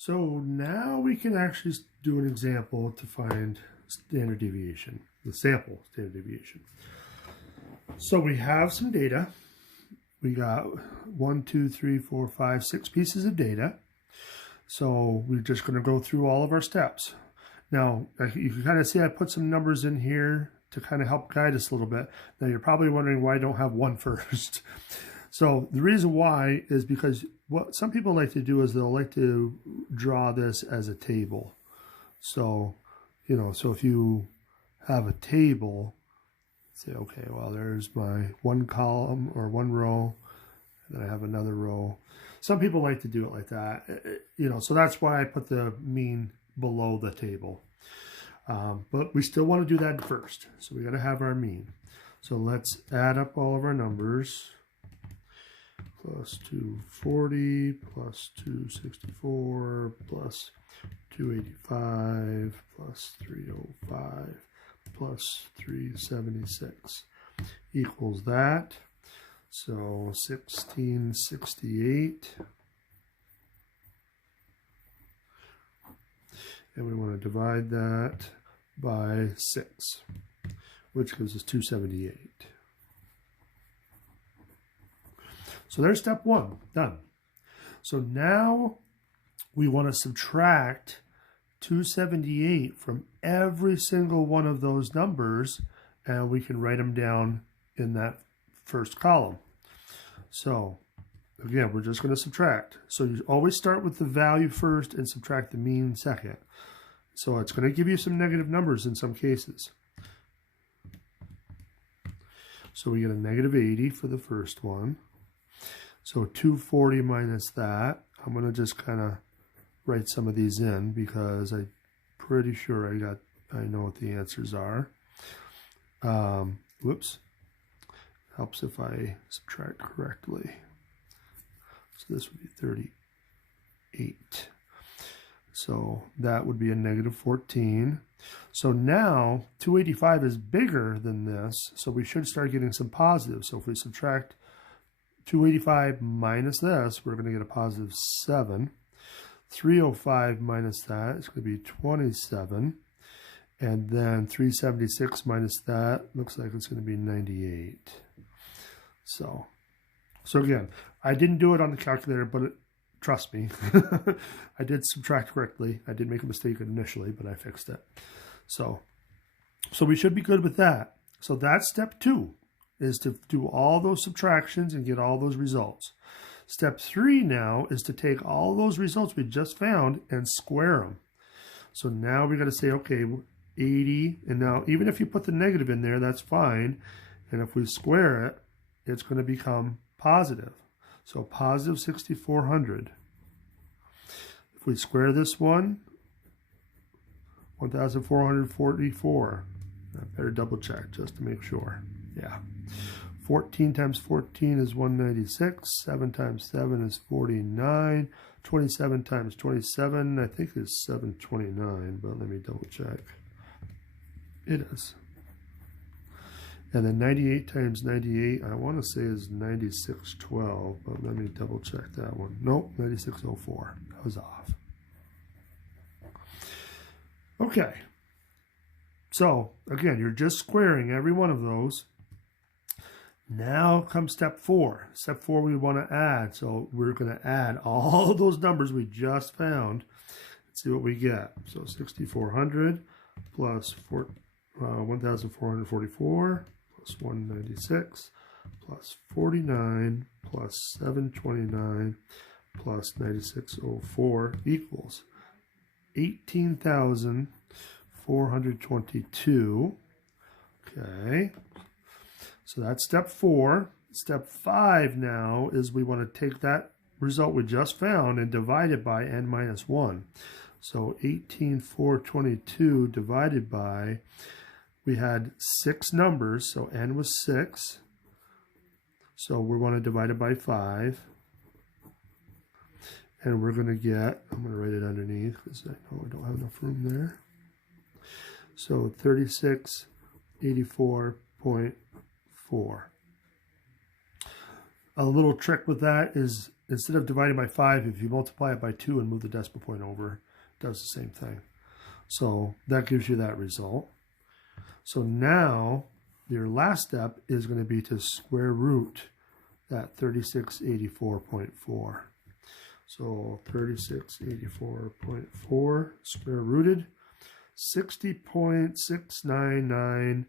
So now we can actually do an example to find standard deviation, the sample standard deviation. So we have some data. We got 1, 2, 3, 4, 5, 6 pieces of data. So we're just going to go through all of our steps. Now, you can kind of see I put some numbers in here to kind of help guide us a little bit. Now you're probably wondering why I don't have 1 first. So the reason why is because what some people like to do is they'll like to draw this as a table. So, so if you have a table, say, okay, well, there's my 1 column or 1 row, and then I have another row. Some people like to do it like that, so that's why I put the mean below the table. But we still want to do that first. So we got to have our mean. So let's add up all of our numbers. Plus 240, plus 264, plus 285, plus 305, plus 376 equals that. So 1668. And we want to divide that by 6, which gives us 278. So there's step 1, done. So now we want to subtract 278 from every single one of those numbers, and we can write them down in that first column. So again, we're just going to subtract. So you always start with the value first and subtract the mean second. So it's going to give you some negative numbers in some cases. So we get a negative 80 for the first one. So 240 minus that. I'm going to just kind of write some of these in because I'm pretty sure I know what the answers are. Whoops. Helps if I subtract correctly. So this would be 38. So that would be a negative 14. So now 285 is bigger than this, so we should start getting some positives. So if we subtract 285 minus this, we're going to get a positive 7. 305 minus that is going to be 27. And then 376 minus that looks like it's going to be 98. So again, I didn't do it on the calculator, but trust me, I did subtract correctly. I did make a mistake initially, but I fixed it. So we should be good with that. So that's step 2. Is to do all those subtractions and get all those results. Step 3 now is to take all those results we just found and square them. So now we got to say, okay, 80, and now even if you put the negative in there, that's fine. And if we square it, it's going to become positive. So positive 6,400. If we square this one, 1,444. I better double check just to make sure. Yeah. 14 times 14 is 196. 7 times 7 is 49. 27 times 27, I think, is 729, but let me double check. It is. And then 98 times 98, I want to say is 9612, but let me double check that one. Nope, 9604. That was off. Okay. So, again, you're just squaring every one of those. Now comes step 4. Step 4 we want to add. So we're going to add all those numbers we just found and see what we get. So 6,400 plus 1,444 plus 196 plus 49 plus 729 plus 9604 equals 18,422. Okay. So that's step 4. Step 5 now is we want to take that result we just found and divide it by n minus 1. So 18,422 divided by, we had 6 numbers, so n was 6. So we want to divide it by 5. And we're going to get, I'm going to write it underneath because I know I don't have enough room there. So 3684.4. A little trick with that is instead of dividing by 5, if you multiply it by 2 and move the decimal point over, it does the same thing. So that gives you that result. So now your last step is going to be to square root that 3684.4. So 3684.4 square rooted, 60.699.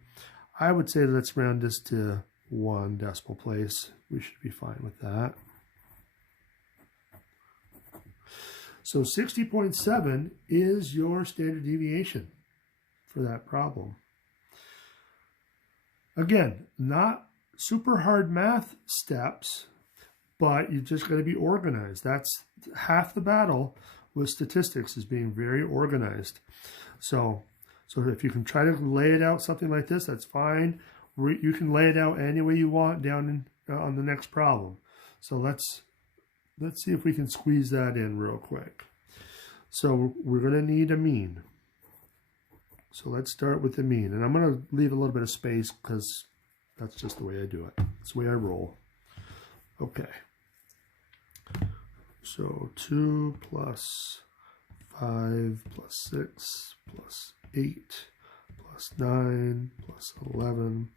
I would say let's round this to 1 decimal place. We should be fine with that. So 60.7 is your standard deviation for that problem. Again, not super hard math steps, but you just got to be organized. That's half the battle with statistics, is being very organized. So if you can try to lay it out something like this, that's fine. You can lay it out any way you want down on the next problem. So let's see if we can squeeze that in real quick. So we're going to need a mean. So let's start with the mean. And I'm going to leave a little bit of space because that's just the way I do it. That's the way I roll. Okay. So 2 plus 5 plus 6 plus 8 plus 9 plus 11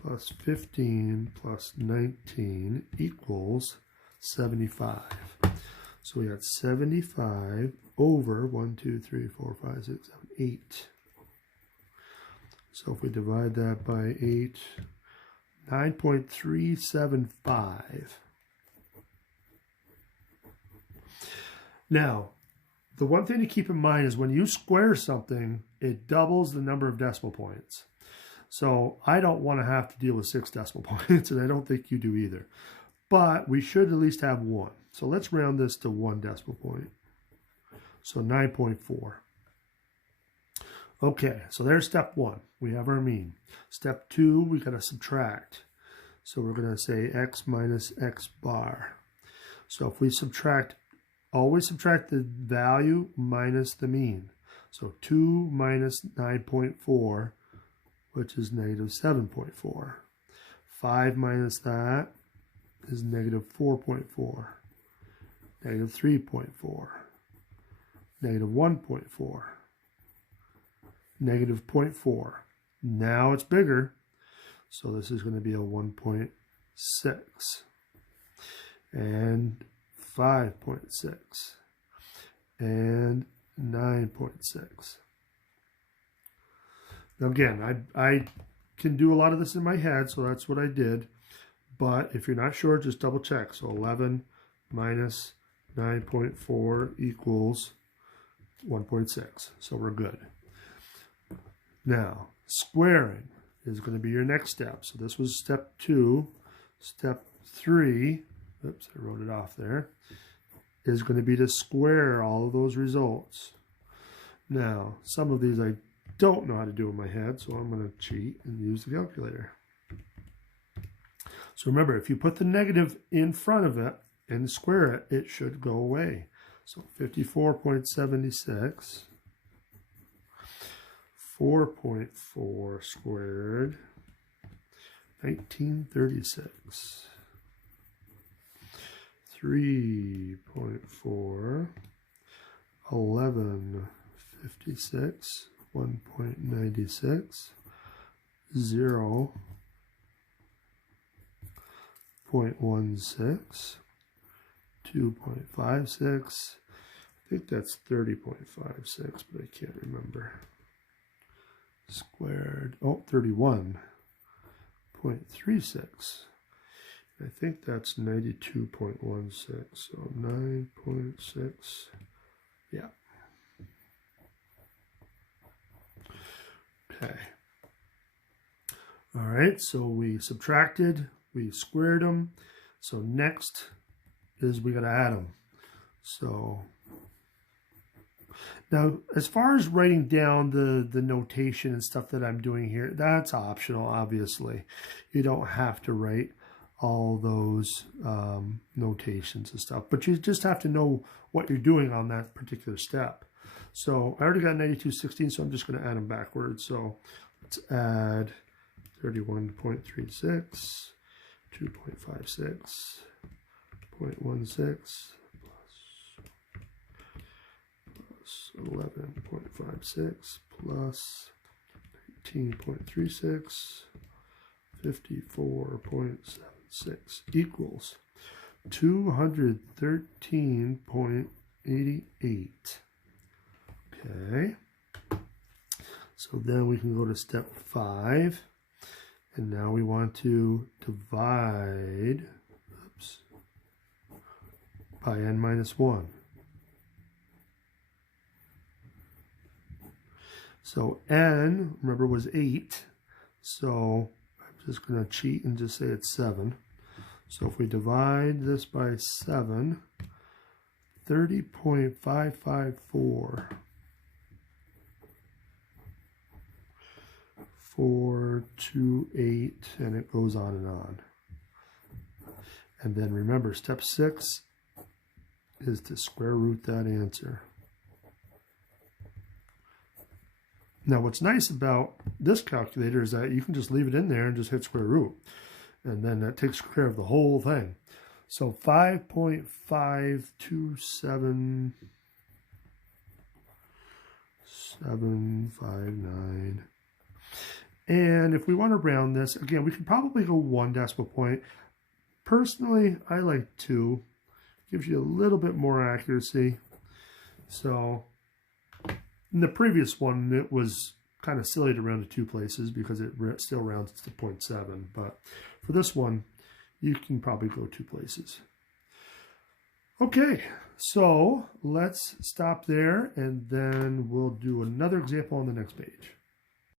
plus 15 plus 19 equals 75. So we got 75 over 1, 2, 3, 4, 5, 6, 7, 8. So if we divide that by 8, 9.375. Now, the one thing to keep in mind is when you square something, it doubles the number of decimal points. So I don't want to have to deal with 6 decimal points, and I don't think you do either. But we should at least have 1. So let's round this to 1 decimal point. So 9.4. Okay, so there's step 1. We have our mean. Step 2, we got to subtract. So we're going to say x minus x bar. So if we subtract, always subtract the value minus the mean. So 2 minus 9.4, which is negative 7.4. 5 minus that is negative 4.4. Negative 3.4. Negative 1.4. Negative 0.4. Now it's bigger, so this is going to be a 1.6 and 5.6 and 9.6. Now again, I can do a lot of this in my head, so that's what I did. But if you're not sure, just double check. So 11 minus 9.4 equals 1.6. So we're good. Now, squaring is going to be your next step. So this was step 2. Step 3, oops, I wrote it off there, is going to be to square all of those results. Now, some of these I don't know how to do in my head, so I'm going to cheat and use the calculator. So remember, if you put the negative in front of it and square it, it should go away. So 54.76, 4.4 squared, 1936. 3.4, 1156, 1.96, 0.16, 2.56. I think that's 30.56, but I can't remember. Squared, oh, 31.36. I think that's 92.16, so 9.6, yeah. Okay. All right, so we subtracted, we squared them. So next is we got to add them. So now, as far as writing down the notation and stuff that I'm doing here, that's optional, obviously. You don't have to write all those notations and stuff, but you just have to know what you're doing on that particular step. So I already got 92.16, so I'm just going to add them backwards. So let's add 31.36 2.56.16 plus 11.56 plus 18.36, 54.76 equals 213.88. Okay. So then we can go to step 5. And now we want to divide by n minus 1. So n, remember, was 8. So I'm just going to cheat and just say it's 7. So if we divide this by 7, 30.554. 428, and it goes on and on. And then remember, step 6 is to square root that answer. Now what's nice about this calculator is that you can just leave it in there and just hit square root. And then that takes care of the whole thing. So 5.52759. And if we want to round this, again, we could probably go 1 decimal point. Personally, I like 2. Gives you a little bit more accuracy. So in the previous one, it was kind of silly to round to 2 places because it still rounds to 0.7. But for this one, you can probably go 2 places. Okay, so let's stop there and then we'll do another example on the next page.